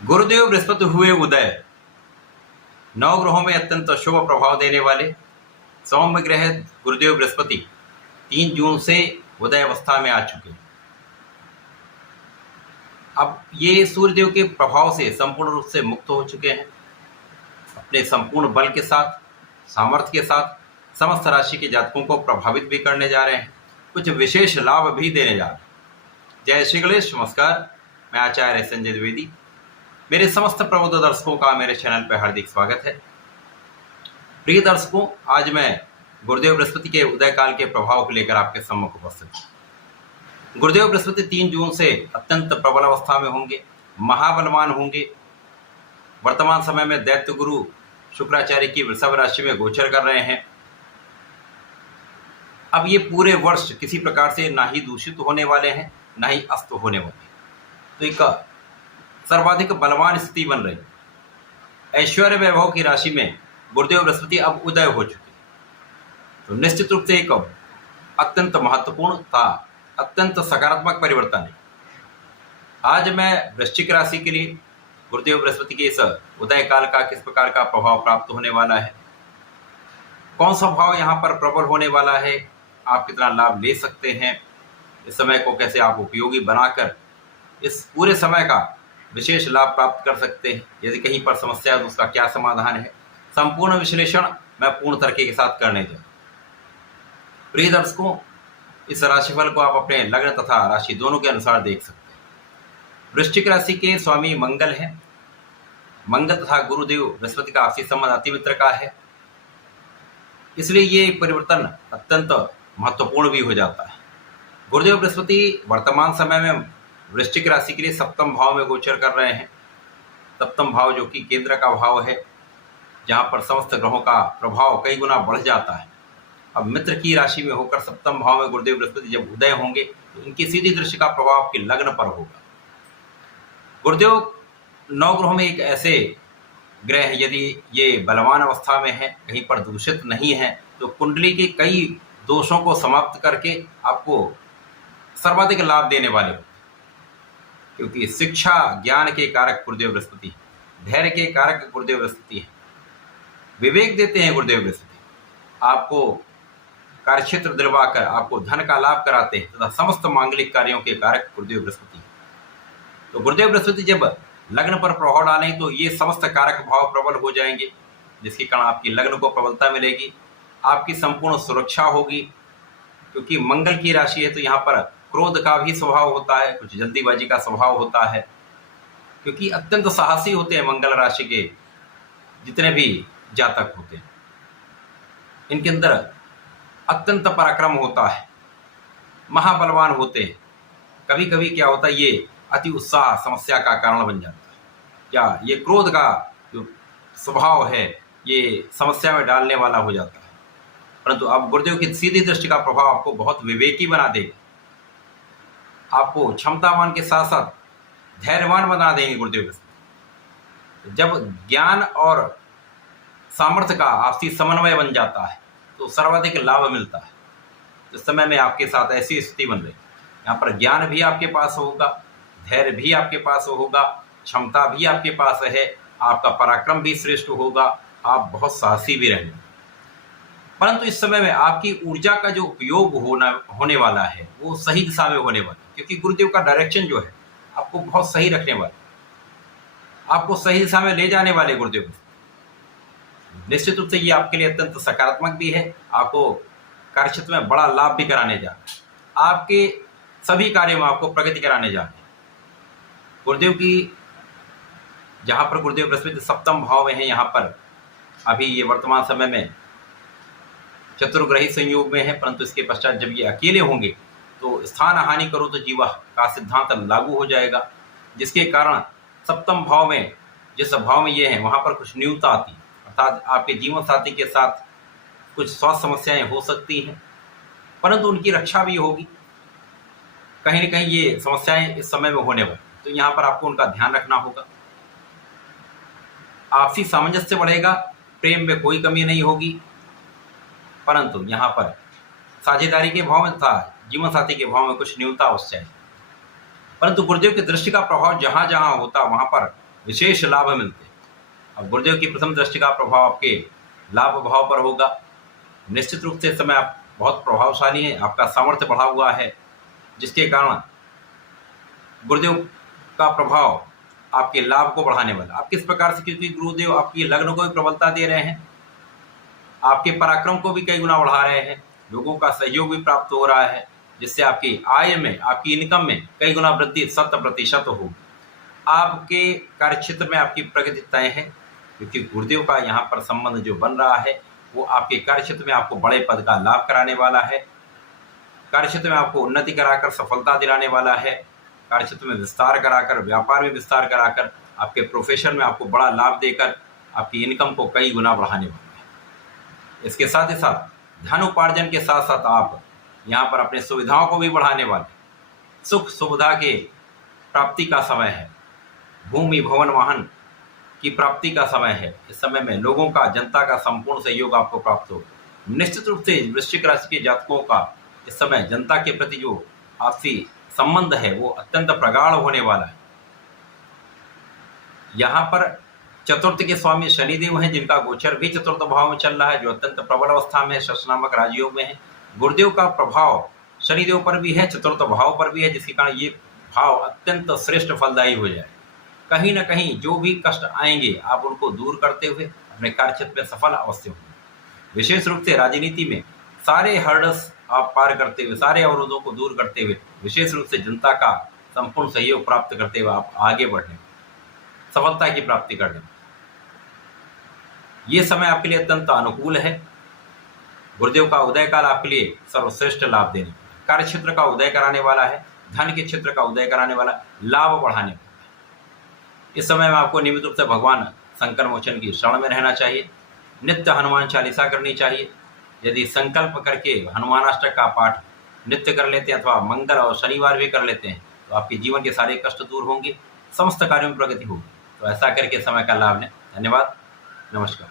गुरुदेव बृहस्पति हुए उदय। नवग्रहों में अत्यंत शुभ प्रभाव देने वाले सौम्य ग्रह गुरुदेव बृहस्पति 3 जून से उदय अवस्था में आ चुके। अब ये सूर्यदेव के प्रभाव से संपूर्ण रूप से मुक्त हो चुके हैं। अपने संपूर्ण बल के साथ, सामर्थ्य के साथ समस्त राशि के जातकों को प्रभावित भी करने जा रहे हैं, कुछ विशेष लाभ भी देने जा रहे हैं। जय श्री गणेश। नमस्कार, मैं आचार्य संजय द्विवेदी। मेरे समस्त प्रबुद्ध दर्शकों का मेरे चैनल पर हार्दिक स्वागत है। प्रिय दर्शकों, आज मैं गुरुदेव बृहस्पति के उदय काल के प्रभाव को लेकर आपके सम्मुख उपस्थित हूँ। गुरुदेव बृहस्पति 3 जून से अत्यंत प्रबल अवस्था में होंगे, महाबलवान होंगे। वर्तमान समय में दैत्य गुरु शुक्राचार्य की वृषभ राशि में गोचर कर रहे हैं। अब ये पूरे वर्ष किसी प्रकार से ना ही दूषित होने वाले हैं, ना ही अस्त होने वाले हैं। तो एक सर्वाधिक बलवान स्थिति बन रही। ऐश्वर्य वैभव की राशि में गुरुदेव बृहस्पति अब उदय हो चुके, तो निश्चित रूप से एक अत्यंत महत्वपूर्ण था, अत्यंत सकारात्मक परिवर्तन है। आज मैं वृश्चिक राशि के लिए गुरुदेव बृहस्पति के इस उदय काल का किस प्रकार का प्रभाव प्राप्त होने वाला है, कौन सा भाव यहाँ पर प्रबल होने वाला है, आप कितना लाभ ले सकते हैं, इस समय को कैसे आप उपयोगी बनाकर इस पूरे समय का विशेष लाभ प्राप्त कर सकते हैं। यदि कहीं पर समस्या है तो उसका क्या समाधान है, संपूर्ण विश्लेषण मैं पूर्ण तरीके के साथ करने जा रहा हूं। प्रिय दर्शकों, इस राशिफल को आप अपने लग्न तथा राशि दोनों के अनुसार देख सकते हैं। वृश्चिक राशि के स्वामी मंगल है। मंगल तथा गुरुदेव बृहस्पति का आपसी संबंध अति मित्र का है, इसलिए ये परिवर्तन अत्यंत महत्वपूर्ण भी हो जाता है। गुरुदेव बृहस्पति वर्तमान समय में वृश्चिक राशि के लिए सप्तम भाव में गोचर कर रहे हैं। सप्तम भाव जो कि केंद्र का भाव है, जहां पर समस्त ग्रहों का प्रभाव कई गुना बढ़ जाता है। अब मित्र की राशि में होकर सप्तम भाव में गुरुदेव बृहस्पति जब उदय होंगे तो इनकी सीधी दृष्टि का प्रभाव आपके लग्न पर होगा। गुरुदेव नवग्रहों में एक ऐसे ग्रह है, यदि ये बलवान अवस्था में है, कहीं पर दूषित नहीं है, तो कुंडली के कई दोषों को समाप्त करके आपको सर्वाधिक लाभ देने वाले होते हैं। क्योंकि शिक्षा ज्ञान के कारक गुरुदेव बृहस्पति है, धैर्य के कारक गुरुदेव बृहस्पति है, विवेक देते हैं गुरुदेव बृहस्पति, आपको कार्यक्षेत्र दिलवाकर आपको धन का लाभ कराते हैं तथा समस्त मांगलिक कार्यों के कारक गुरुदेव बृहस्पति है। तो गुरुदेव बृहस्पति जब लग्न पर प्रभाव डालें तो ये समस्त कारक भाव प्रबल हो जाएंगे, जिसके कारण आपकी लग्न को प्रबलता मिलेगी, आपकी संपूर्ण सुरक्षा होगी। क्योंकि मंगल की राशि है तो यहाँ पर क्रोध का भी स्वभाव होता है, कुछ जल्दीबाजी का स्वभाव होता है। क्योंकि अत्यंत साहसी होते हैं मंगल राशि के जितने भी जातक होते हैं, इनके अंदर अत्यंत पराक्रम होता है, महाबलवान होते हैं। कभी कभी क्या होता है, ये अति उत्साह समस्या का कारण बन जाता है, या ये क्रोध का जो स्वभाव है ये समस्या में डालने वाला हो जाता है। परंतु अब गुरुदेव की सीधी दृष्टि का प्रभाव आपको बहुत विवेकी बना देगा, आपको क्षमतावान के साथ साथ धैर्यवान बना देंगे गुरुदेव बृहस्पति। जब ज्ञान और सामर्थ्य का आपसी समन्वय बन जाता है तो सर्वाधिक लाभ मिलता है। इस समय में आपके साथ ऐसी स्थिति बन रही है, यहाँ पर ज्ञान भी आपके पास होगा, धैर्य भी आपके पास होगा, क्षमता भी आपके पास है, आपका पराक्रम भी श्रेष्ठ होगा, आप बहुत साहसी भी रहेंगे। परंतु इस समय में आपकी ऊर्जा का जो उपयोग होने वाला है वो सही दिशा में होने वाला है। क्योंकि गुरुदेव का डायरेक्शन जो है आपको बहुत सही रखने वाला, आपको सही दिशा में ले जाने वाले गुरुदेव। निश्चित रूप से ये आपके लिए अत्यंत सकारात्मक भी है, आपको कार्यक्षेत्र में बड़ा लाभ भी कराने जा रहे हैं, आपके सभी कार्यों में आपको प्रगति कराने जा रहे हैं। गुरुदेव की जहाँ पर गुरुदेव बृहस्पति सप्तम भाव में है, यहाँ पर अभी ये वर्तमान समय में चतुर्ग्रही संयोग में है, परंतु इसके पश्चात जब ये अकेले होंगे तो स्थान हानि करो तो जीवा का सिद्धांत लागू हो जाएगा, जिसके कारण सप्तम भाव में जिस भाव में ये है वहाँ पर कुछ न्यूनता आती है, अर्थात आपके जीवन साथी के साथ कुछ स्वास्थ्य समस्याएं हो सकती हैं, परंतु उनकी रक्षा भी होगी। कहीं न कहीं ये समस्याएं इस समय में होने वाली, तो यहाँ पर आपको उनका ध्यान रखना होगा। आपसी सामंजस्य बढ़ेगा, प्रेम में कोई कमी नहीं होगी, परंतु यहाँ पर साझेदारी के भाव में था जीवन साथी के भाव में कुछ न्यूनता अवश्य है। परंतु गुरुदेव की दृष्टि का प्रभाव जहाँ जहाँ होता वहाँ पर विशेष लाभ मिलते हैं। अब गुरुदेव की प्रथम दृष्टि का प्रभाव आपके लाभ भाव पर होगा। निश्चित रूप से इस समय आप बहुत प्रभावशाली हैं, आपका सामर्थ्य बढ़ा हुआ है, जिसके कारण गुरुदेव का प्रभाव आपके लाभ को बढ़ाने वाला। आप किस प्रकार से, क्योंकि गुरुदेव आपकी लग्न को भी प्रबलता दे रहे हैं, आपके पराक्रम को भी कई गुना बढ़ा रहे हैं, लोगों का सहयोग भी प्राप्त हो रहा है, जिससे आपकी आय में, आपकी इनकम में कई गुना वृद्धि 100% हो। आपके कार्यक्षेत्र में आपकी प्रगति तय है, क्योंकि गुरुदेव का यहाँ पर संबंध जो बन रहा है वो आपके कार्यक्षेत्र में आपको बड़े पद का लाभ कराने वाला है, कार्यक्षेत्र में आपको उन्नति कराकर सफलता दिलाने वाला है, कार्यक्षेत्र में विस्तार कराकर, व्यापार में विस्तार कराकर, आपके प्रोफेशन में आपको बड़ा लाभ देकर आपकी इनकम को कई गुना बढ़ाने वाला है। इसके साथ ही साथ धन उपार्जन के साथ साथ आप यहाँ पर अपने सुविधाओं को भी बढ़ाने वाले, सुख सुविधा के प्राप्ति का समय है, भूमि भवन वाहन की प्राप्ति का समय है। इस समय में लोगों का, जनता का संपूर्ण सहयोग आपको प्राप्त हो। निश्चित रूप से वृश्चिक राशि के जातकों का इस समय जनता के प्रति जो आपसी संबंध है वो अत्यंत प्रगाढ़ होने वाला है। यहाँ पर चतुर्थ के स्वामी शनिदेव हैं, जिनका गोचर भी चतुर्थ भाव में चल रहा है, जो अत्यंत प्रबल अवस्था में शश नामक राजयोग में है। गुरुदेव का प्रभाव शनिदेव पर भी है, चतुर्थ भाव पर भी है, जिसके कारण ये भाव अत्यंत श्रेष्ठ फलदायी हो जाए। कहीं ना कहीं जो भी कष्ट आएंगे आप उनको दूर करते हुए अपने कार्यक्षेत्र में सफल अवश्य होंगे। विशेष रूप से राजनीति में सारे हर्डल्स आप पार करते हुए, सारे अवरोधों को दूर करते हुए, विशेष रूप से जनता का संपूर्ण सहयोग प्राप्त करते हुए आप आगे बढ़ने, सफलता की प्राप्ति करने, ये समय आपके लिए अत्यंत अनुकूल है। गुरुदेव का उदय काल आपके लिए सर्वश्रेष्ठ लाभ देने, कार्यक्षेत्र का उदय कराने वाला है, धन के क्षेत्र का उदय कराने वाला, लाभ बढ़ाने वाला। इस समय में आपको नियमित रूप से भगवान संकट मोचन की शरण में रहना चाहिए, नित्य हनुमान चालीसा करनी चाहिए। यदि संकल्प करके हनुमानाष्टक का पाठ नित्य कर लेते हैं अथवा मंगल और शनिवार भी कर लेते हैं तो आपके जीवन के सारे कष्ट दूर होंगे, समस्त कार्यों में प्रगति होगी। तो ऐसा करके समय का लाभ लें। धन्यवाद, नमस्कार।